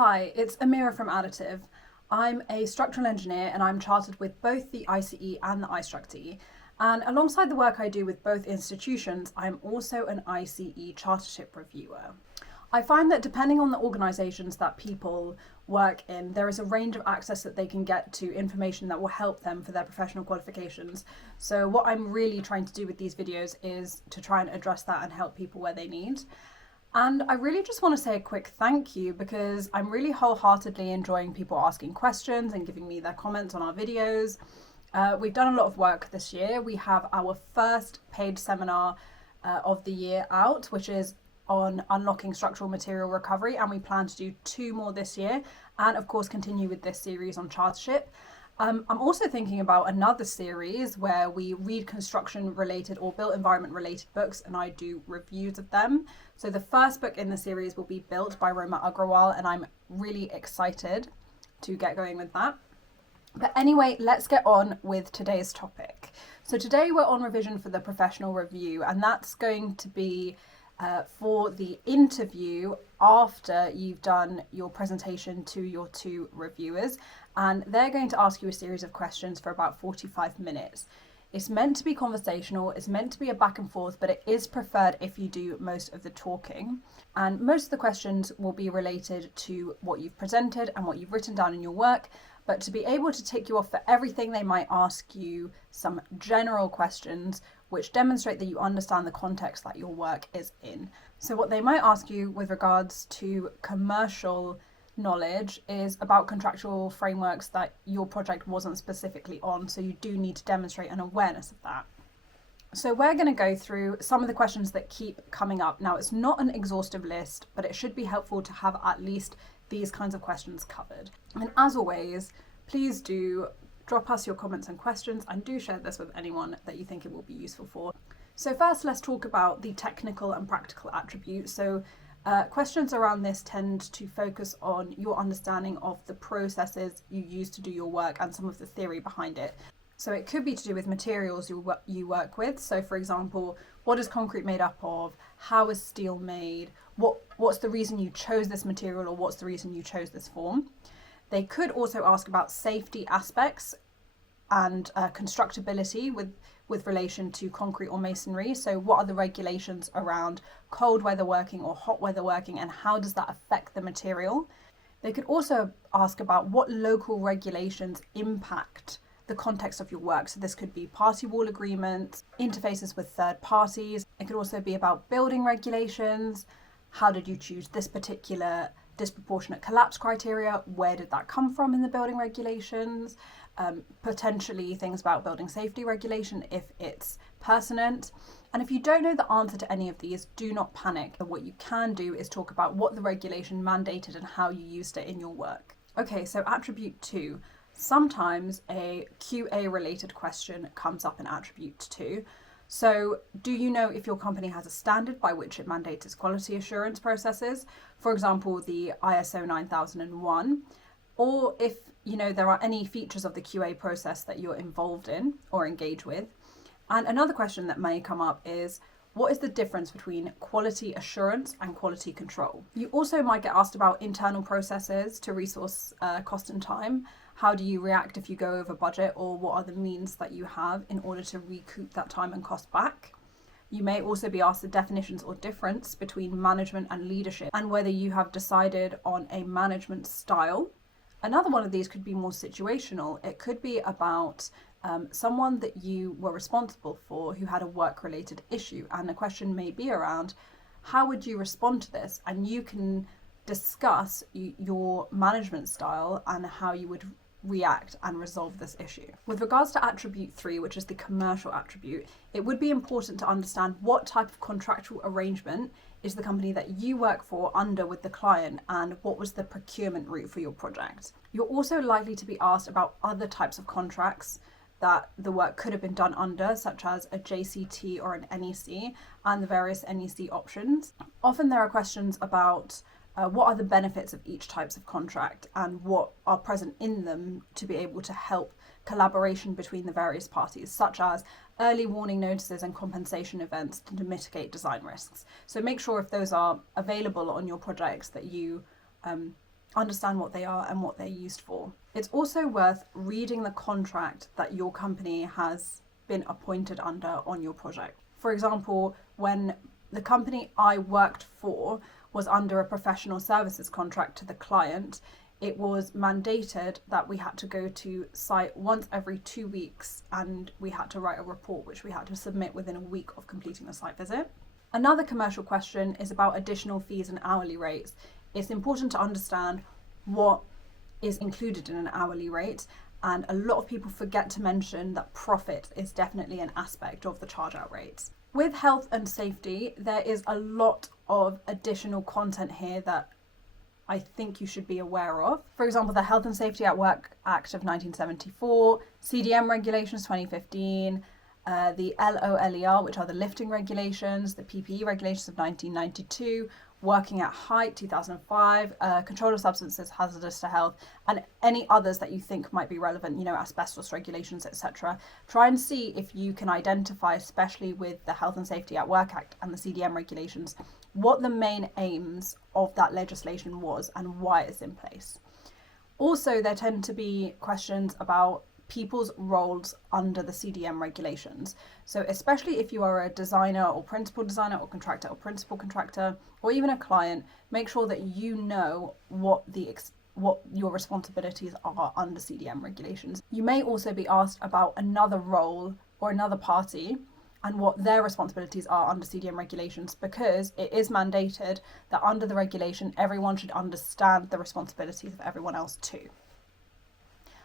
Hi, it's Amira from Additive. I'm a structural engineer and I'm chartered with both the ICE and the iStructE. And alongside the work I do with both institutions, I'm also an ICE Chartership reviewer. I find that depending on the organisations that people work in, there is a range of access that they can get to information that will help them for their professional qualifications. So what I'm really trying to do with these videos is to try and address that and help people where they need. And I really just want to say a quick thank you because I'm really wholeheartedly enjoying people asking questions and giving me their comments on our videos. We've done a lot of work this year. We have our first paid seminar of the year out, which is on unlocking structural material recovery, and we plan to do 2 more this year and of course continue with this series on Chartership. I'm also thinking about another series where we read construction related or built environment related books and I do reviews of them. So the first book in the series will be Built by Roma Agrawal, and I'm really excited to get going with that. But anyway, let's get on with today's topic. So today we're on revision for the professional review, and that's going to be for the interview after you've done your presentation to your 2 reviewers, and they're going to ask you a series of questions for about 45 minutes. It's meant to be conversational, it's meant to be a back and forth, but it is preferred if you do most of the talking. And most of the questions will be related to what you've presented and what you've written down in your work, but to be able to tick you off for everything, they might ask you some general questions which demonstrate that you understand the context that your work is in. So what they might ask you with regards to commercial knowledge is about contractual frameworks that your project wasn't specifically on, so you do need to demonstrate an awareness of that. So we're going to go through some of the questions that keep coming up. Now, it's not an exhaustive list, but it should be helpful to have at least these kinds of questions covered. And as always, please do drop us your comments and questions, and do share this with anyone that you think it will be useful for. So first, let's talk about the technical and practical attributes. So questions around this tend to focus on your understanding of the processes you use to do your work and some of the theory behind it. So it could be to do with materials you work with. So for example, what is concrete made up of? How is steel made? What's the reason you chose this material, or what's the reason you chose this form? They could also ask about safety aspects and constructability with relation to concrete or masonry. So what are the regulations around cold weather working or hot weather working, and how does that affect the material? They could also ask about what local regulations impact the context of your work. So this could be party wall agreements, interfaces with third parties. It could also be about building regulations. How did you choose this particular disproportionate collapse criteria? Where did that come from in the building regulations? Potentially things about building safety regulation if it's pertinent. And if you don't know the answer to any of these, do not panic. What you can do is talk about what the regulation mandated and how you used it in your work. Okay, so attribute 2. Sometimes a QA related question comes up in attribute 2. So do you know if your company has a standard by which it mandates its quality assurance processes? For example, the ISO 9001, or if there are any features of the QA process that you're involved in or engage with. And another question that may come up is, what is the difference between quality assurance and quality control? You also might get asked about internal processes to resource cost and time. How do you react if you go over budget, or what are the means that you have in order to recoup that time and cost back? You may also be asked the definitions or difference between management and leadership, and whether you have decided on a management style. Another one of these could be more situational. It could be about someone that you were responsible for who had a work-related issue, and the question may be around, how would you respond to this? And you can discuss your management style and how you would react and resolve this issue. With regards to attribute 3, which is the commercial attribute, it would be important to understand what type of contractual arrangement is the company that you work for under with the client, and what was the procurement route for your project. You're also likely to be asked about other types of contracts that the work could have been done under, such as a JCT or an NEC, and the various NEC options. Often there are questions about what are the benefits of each types of contract and what are present in them to be able to help collaboration between the various parties, such as early warning notices and compensation events to mitigate design risks. So make sure if those are available on your projects that you understand what they are and what they're used for. It's also worth reading the contract that your company has been appointed under on your project. For example, when the company I worked for was under a professional services contract to the client, it was mandated that we had to go to site once every 2 weeks, and we had to write a report which we had to submit within a week of completing the site visit. Another commercial question is about additional fees and hourly rates. It's important to understand what is included in an hourly rate, and a lot of people forget to mention that profit is definitely an aspect of the charge out rates. With health and safety, there is a lot of additional content here that I think you should be aware of. For example, the Health and Safety at Work Act of 1974, CDM regulations 2015, the LOLER, which are the lifting regulations, the PPE regulations of 1992, working at height 2005, control of substances hazardous to health, and any others that you think might be relevant, asbestos regulations, etc. Try and see if you can identify, especially with the Health and Safety at Work Act and the CDM regulations, what the main aims of that legislation was and why it's in place. Also, there tend to be questions about people's roles under the CDM regulations. So especially if you are a designer or principal designer or contractor or principal contractor or even a client, make sure that you know what your responsibilities are under CDM regulations. You may also be asked about another role or another party and what their responsibilities are under CDM regulations, because it is mandated that under the regulation everyone should understand the responsibilities of everyone else too.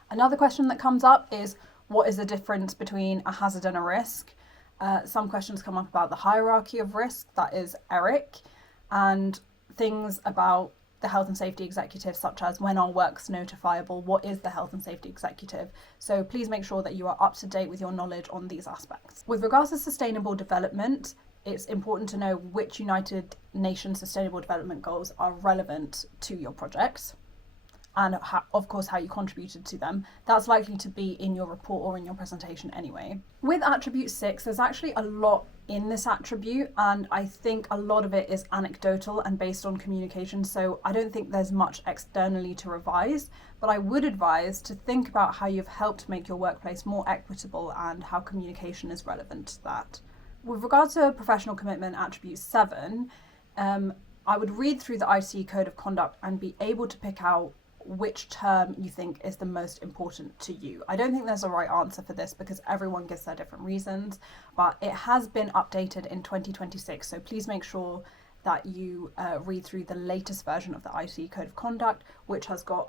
Another question that comes up is, what is the difference between a hazard and a risk? Some questions come up about the hierarchy of risk, that is ERIC, and things about the health and safety executive, such as when are works notifiable, what is the health and safety executive? So please make sure that you are up to date with your knowledge on these aspects. With regards to sustainable development, it's important to know which United Nations Sustainable Development Goals are relevant to your projects, and of course how you contributed to them. That's likely to be in your report or in your presentation anyway. With attribute 6, there's actually a lot in this attribute, and I think a lot of it is anecdotal and based on communication, so I don't think there's much externally to revise, but I would advise to think about how you've helped make your workplace more equitable and how communication is relevant to that. With regards to professional commitment attribute 7, I would read through the ICE Code of Conduct and be able to pick out which term you think is the most important to you. I don't think there's a right answer for this because everyone gives their different reasons, but it has been updated in 2026, so please make sure that you read through the latest version of the ICE Code of Conduct, which has got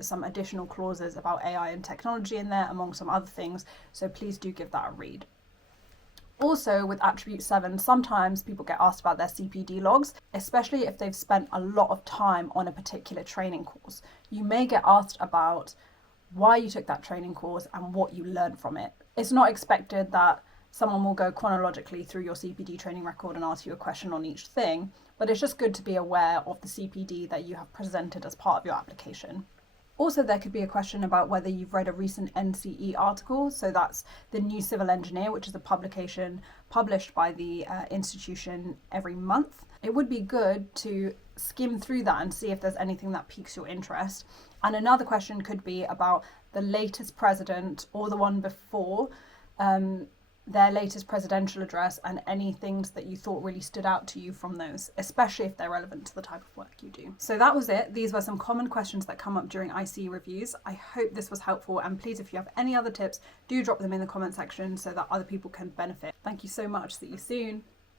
some additional clauses about AI and technology in there, among some other things, so please do give that a read. Also, with attribute 7, sometimes people get asked about their CPD logs, especially if they've spent a lot of time on a particular training course. You may get asked about why you took that training course and what you learned from it. It's not expected that someone will go chronologically through your CPD training record and ask you a question on each thing, but it's just good to be aware of the CPD that you have presented as part of your application. Also, there could be a question about whether you've read a recent NCE article. So that's the New Civil Engineer, which is a publication published by the institution every month. It would be good to skim through that and see if there's anything that piques your interest. And another question could be about the latest president or the one before, their latest presidential address, and any things that you thought really stood out to you from those, especially if they're relevant to the type of work you do. So that was it. These were some common questions that come up during ICE reviews. I hope this was helpful, and please, if you have any other tips, do drop them in the comment section so that other people can benefit. Thank you so much. See you soon.